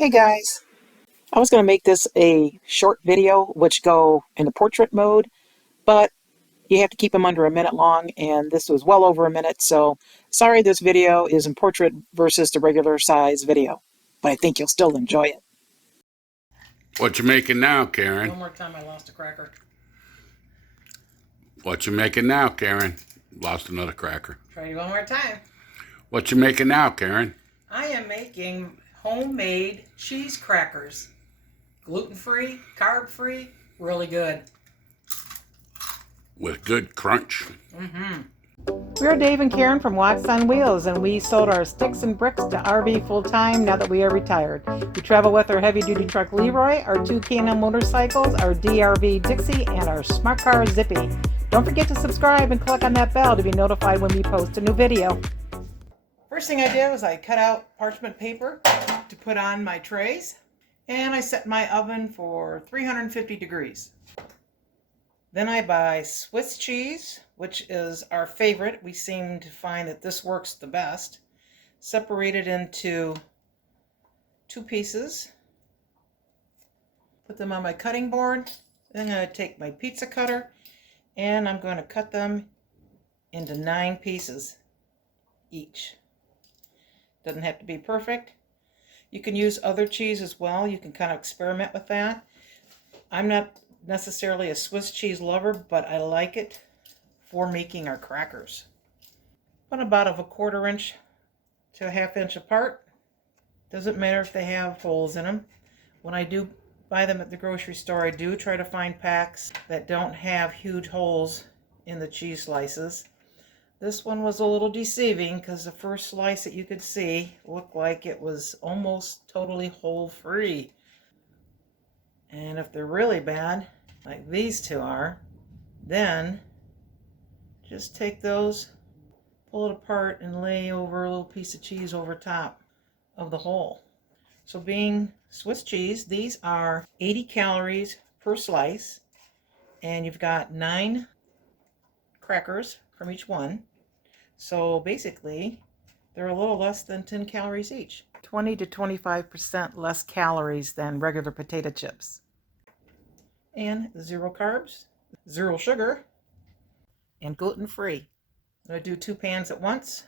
Hey guys, I was going to make this a short video which go into portrait mode, but you have to keep them under a minute long, and this was well over a minute, so sorry this video is in portrait versus the regular size video, but I think you'll still enjoy it. What you making now, Karen? One more time, I lost a cracker. What you making now, Karen? Lost another cracker. Try it one more time. What you making now, Karen? I am making homemade cheese crackers. Gluten-free, carb-free, really good. With good crunch. We're Dave and Karen from Walks on Wheels, and we sold our sticks and bricks to RV full-time now that we are retired. We travel with our heavy-duty truck Leroy, our two K&N motorcycles, our DRV Dixie, and our smart car Zippy. Don't forget to subscribe and click on that bell to be notified when we post a new video. First thing I did was I cut out parchment paper to put on my trays, and I set my oven for 350 degrees. Then I buy Swiss cheese, which is our favorite. We seem to find that this works the best. Separate it into 2 pieces. Put them on my cutting board. Then I'm going to take my pizza cutter and I'm going to cut them into 9 pieces each. Doesn't have to be perfect. You can use other cheese as well. You can kind of experiment with that. I'm not necessarily a Swiss cheese lover, but I like it for making our crackers. Put about a 1/4 inch to a 1/2 inch apart. Doesn't matter if they have holes in them. When I do buy them at the grocery store, I do try to find packs that don't have huge holes in the cheese slices. This one was a little deceiving because the first slice that you could see looked like it was almost totally hole free. And if they're really bad, like these two are, then just take those, pull it apart, and lay over a little piece of cheese over top of the hole. So being Swiss cheese, these are 80 calories per slice, and you've got 9 crackers from each one. So basically, they're a little less than 10 calories each. 20 to 25% less calories than regular potato chips. And 0 carbs, 0 sugar, and gluten-free. I'm going to do 2 pans at once.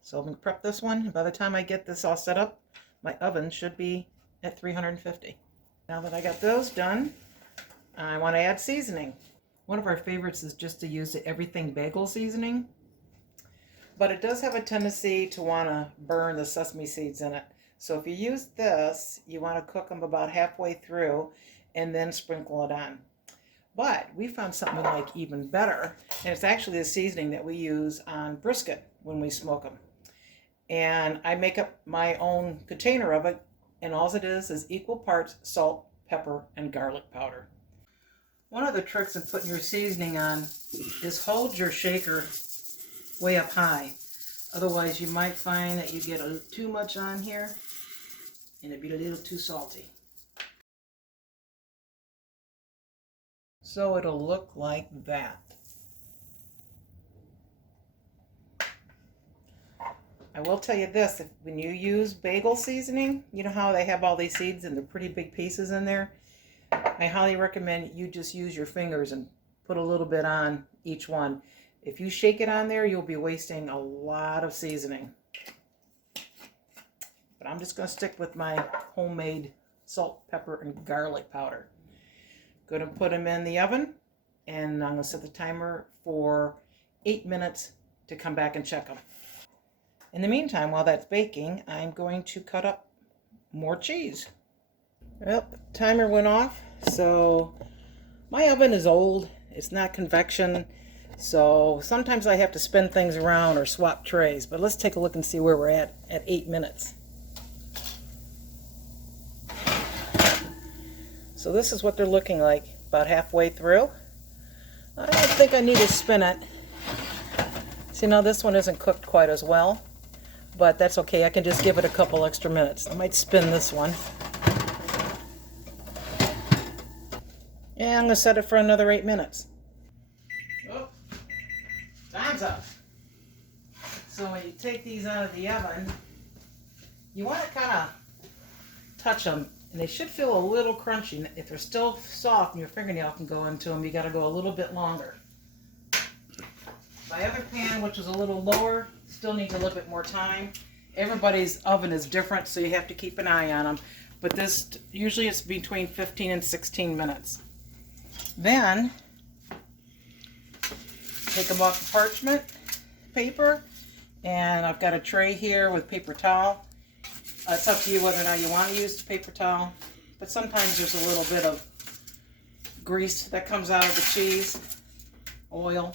So I'm going to prep this one. By the time I get this all set up, my oven should be at 350. Now that I got those done, I want to add seasoning. One of our favorites is just to use the everything bagel seasoning. But it does have a tendency to want to burn the sesame seeds in it. So if you use this, you want to cook them about halfway through and then sprinkle it on. But we found something we like even better, and it's actually the seasoning that we use on brisket when we smoke them. And I make up my own container of it, and all it is equal parts salt, pepper, and garlic powder. One of the tricks in putting your seasoning on is hold your shaker way up high. Otherwise you might find that you get too much on here and it'd be a little too salty. So it'll look like that. I will tell you this, when you use bagel seasoning, you know how they have all these seeds and they're pretty big pieces in there? I highly recommend you just use your fingers and put a little bit on each one. If you shake it on there, you'll be wasting a lot of seasoning. But I'm just going to stick with my homemade salt, pepper, and garlic powder. Going to put them in the oven, and I'm going to set the timer for 8 minutes to come back and check them. In the meantime, while that's baking, I'm going to cut up more cheese. Well, the timer went off, so my oven is old. It's not convection. So sometimes I have to spin things around or swap trays, but let's take a look and see where we're at 8 minutes. So this is what they're looking like about halfway through. I don't think I need to spin it. See, now this one isn't cooked quite as well, but that's okay. I can just give it a couple extra minutes. I might spin this one. And I'm going to set it for another 8 minutes. Time's up. So when you take these out of the oven, you want to kind of touch them, and they should feel a little crunchy. If they're still soft and your fingernail can go into them, you got to go a little bit longer. My other pan, which is a little lower, still needs a little bit more time. Everybody's oven is different, so you have to keep an eye on them. But this, usually it's between 15 and 16 minutes. Then, take them off the parchment paper, and I've got a tray here with paper towel. It's up to you whether or not you want to use the paper towel, but sometimes there's a little bit of grease that comes out of the cheese, oil,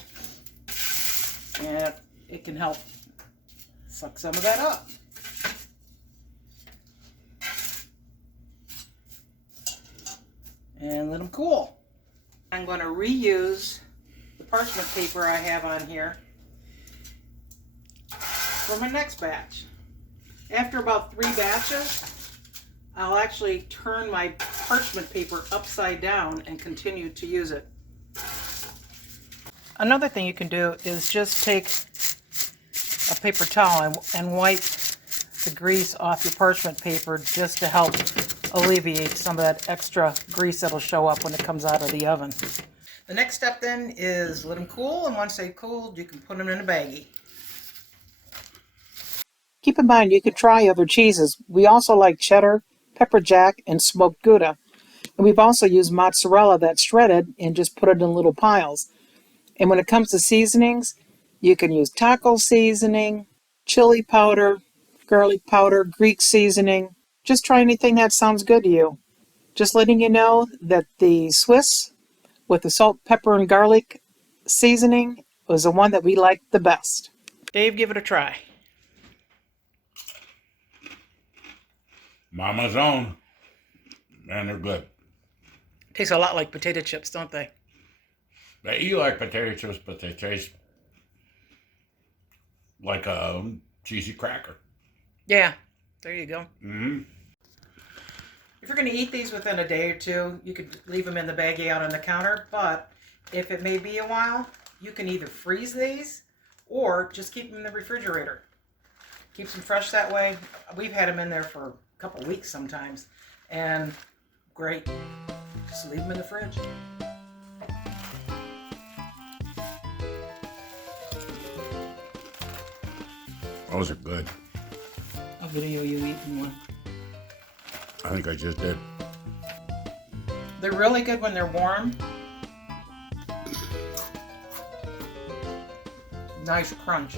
and it can help suck some of that up. And let them cool. I'm going to reuse the parchment paper I have on here for my next batch. After about 3 batches, I'll actually turn my parchment paper upside down and continue to use it. Another thing you can do is just take a paper towel and wipe the grease off your parchment paper just to help alleviate some of that extra grease that'll show up when it comes out of the oven. The next step then is let them cool, and once they've cooled, you can put them in a baggie. Keep in mind you can try other cheeses. We also like cheddar, pepper jack, and smoked Gouda. And we've also used mozzarella that's shredded and just put it in little piles. And when it comes to seasonings, you can use taco seasoning, chili powder, garlic powder, Greek seasoning. Just try anything that sounds good to you. Just letting you know that the Swiss with the salt, pepper, and garlic seasoning was the one that we liked the best. Dave, give it a try. Mama's own. Man, they're good. Tastes a lot like potato chips, don't they? They eat like potato chips, but they taste like a cheesy cracker. Yeah, there you go. Mm-hmm. If you're going to eat these within a day or two, you could leave them in the baggie out on the counter, but if it may be a while, you can either freeze these or just keep them in the refrigerator. Keeps them fresh that way. We've had them in there for a couple weeks sometimes, and great. Just leave them in the fridge. Those are good. I'll video you eating one. I think I just did. They're really good when they're warm. Nice crunch.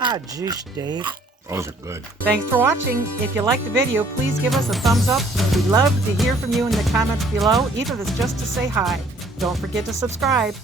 Ah, juice, Dave. Those are good. Thanks for watching. If you liked the video, please give us a thumbs up. We'd love to hear from you in the comments below, even if it's just to say hi. Don't forget to subscribe.